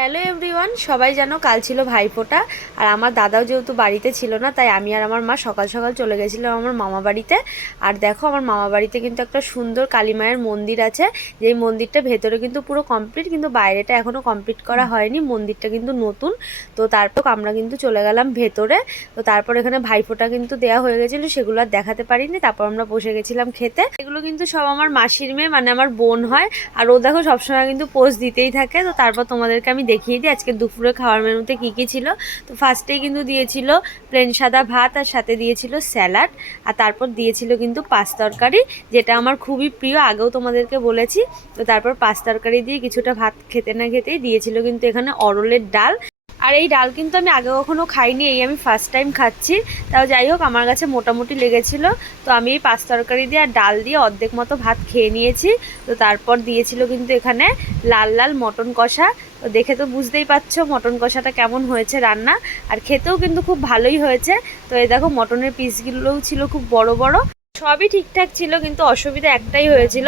Hello everyone, সবাই জানো কাল ছিল ভাইফোঁটা। আর আমার দাদাও যেহেতু বাড়িতে ছিল না, তাই আমি আর আমার মা সকাল সকাল চলে গেছিলাম আমার মামা বাড়িতে। আর দেখো, আমার মামা বাড়িতে কিন্তু একটা সুন্দর কালী মায়ের মন্দির আছে, যেই মন্দিরটা ভেতরে কিন্তু পুরো কমপ্লিট, কিন্তু বাইরেটা এখনও কমপ্লিট করা হয়নি। মন্দিরটা কিন্তু নতুন। তো তারপর আমরা কিন্তু চলে গেলাম ভেতরে। তো তারপর এখানে ভাইফোঁটা কিন্তু দেওয়া হয়ে গেছিলো, সেগুলো আর দেখাতে পারিনি। তারপর আমরা বসে গেছিলাম খেতে। এগুলো কিন্তু সব আমার মাসির মেয়ে, মানে আমার বোন হয়। আর ও দেখো সবসময় কিন্তু পোজ দিতেই থাকে। তো তারপর তোমাদেরকে আমি দেখিয়ে দিই আজকে দুপুরে খাওয়ার মেনুতে কী কী ছিল। তো ফার্স্টেই কিন্তু দিয়েছিল প্লেন সাদা ভাত, আর সাথে দিয়েছিল স্যালাড, আর তারপর দিয়েছিল কিন্তু পাঁচ তরকারি, যেটা আমার খুবই প্রিয়, আগেও তোমাদেরকে বলেছি। তো তারপর পাঁচ তরকারি দিয়ে কিছুটা ভাত খেতে না খেতেই দিয়েছিল কিন্তু এখানে অরলের ডাল। আর এই ডাল কিন্তু আমি আগে কখনো খাইনি, এই আমি ফার্স্ট টাইম খাচ্ছি। তাও যাই হোক, আমার কাছে মোটামুটি লেগেছিল। তো আমি এই পাঁচ তরকারি দিয়ে আর ডাল দিয়ে অর্ধেক মতো ভাত খেয়ে নিয়েছি। তো তারপর দিয়েছিল কিন্তু এখানে লাল লাল মটন কষা। তো দেখে তো বুঝতেই পারছো মটন কষাটা কেমন হয়েছে রান্না। আর খেতেও কিন্তু খুব ভালোই হয়েছে। তো এই দেখো, মটনের পিসগুলোও ছিল খুব বড় বড়। সবই ঠিকঠাক ছিল, কিন্তু অসুবিধা একটাই হয়েছিল,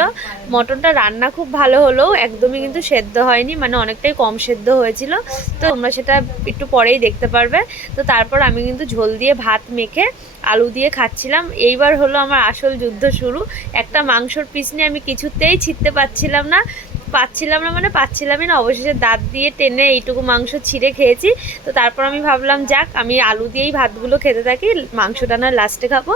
মটনটা রান্না খুব ভালো হলেও একদমই কিন্তু সেদ্ধ হয়নি, মানে অনেকটাই কম সেদ্ধ হয়েছিল। তো তোমরা সেটা একটু পরেই দেখতে পারবে। তো তারপর আমি কিন্তু ঝোল দিয়ে ভাত মেখে আলু দিয়ে খাচ্ছিলাম। এইবার হলো আমার আসল যুদ্ধ শুরু। একটা মাংসর পিস নিয়ে আমি কিছুতেই ছিঁড়তে পাচ্ছিলামই না। অবশেষে দাঁত দিয়ে টেনে এইটুকু মাংস ছিঁড়ে খেয়েছি। তো তারপর আমি ভাবলাম, যাক, আমি আলু দিয়েই ভাতগুলো খেতে থাকি, মাংসটা না লাস্টে খাবো।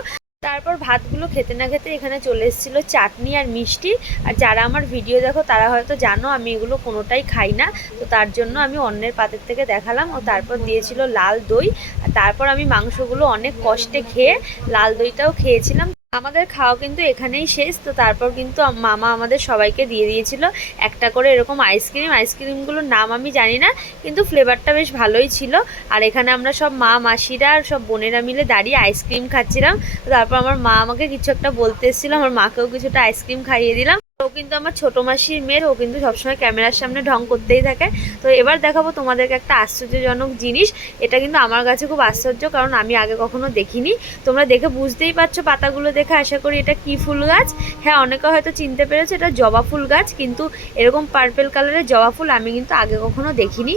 তারপর ভাতগুলো খেতে না খেতে এখানে চলে এসেছিলো চাটনি আর মিষ্টি। আর যারা আমার ভিডিও দেখো তারা হয়তো জানো আমি এগুলো কোনোটাই খাই না। তো তার জন্য আমি অন্যের পাতের থেকে দেখালাম। ও তারপর দিয়েছিল লাল দই। আর তারপর আমি মাংসগুলো অনেক কষ্টে খেয়ে লাল দইটাও খেয়েছিলাম। আমাদের খাওয়া কিন্তু এখানেই শেষ। তো তারপর কিন্তু মামা আমাদের সবাইকে দিয়ে দিয়েছিল একটা করে এরকম আইসক্রিমগুলোর নাম আমি জানি না, কিন্তু ফ্লেভারটা বেশ ভালোই ছিল। আর এখানে আমরা সব মা মাসিরা আর সব বোনেরা মিলে দাঁড়িয়ে আইসক্রিম খাচ্ছিলাম। তারপর আমার মা আমাকে কিছু একটা বলতে এসেছিলো, আমার মাকেও কিছুটা আইসক্রিম খাইয়ে দিলাম। ও কিন্তু আমার ছোটো মাসির মেয়ের, ও কিন্তু সবসময় ক্যামেরার সামনে ঢং করতেই থাকে। তো এবার দেখাবো তোমাদেরকে একটা আশ্চর্যজনক জিনিস। এটা কিন্তু আমার কাছে খুব আশ্চর্য, কারণ আমি আগে কখনো দেখিনি। তোমরা দেখে বুঝতেই পারছো, পাতাগুলো দেখে আশা করি এটা কি ফুল গাছ। হ্যাঁ, অনেকে হয়তো চিনতে পেরেছে, এটা জবা ফুল গাছ। কিন্তু এরকম পার্পেল কালারের জবা ফুল আমি কিন্তু আগে কখনো দেখিনি।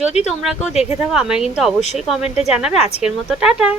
যদি তোমরা কেউ দেখে থাকো আমায় কিন্তু অবশ্যই কমেন্টে জানাবে। আজকের মতো টাটা।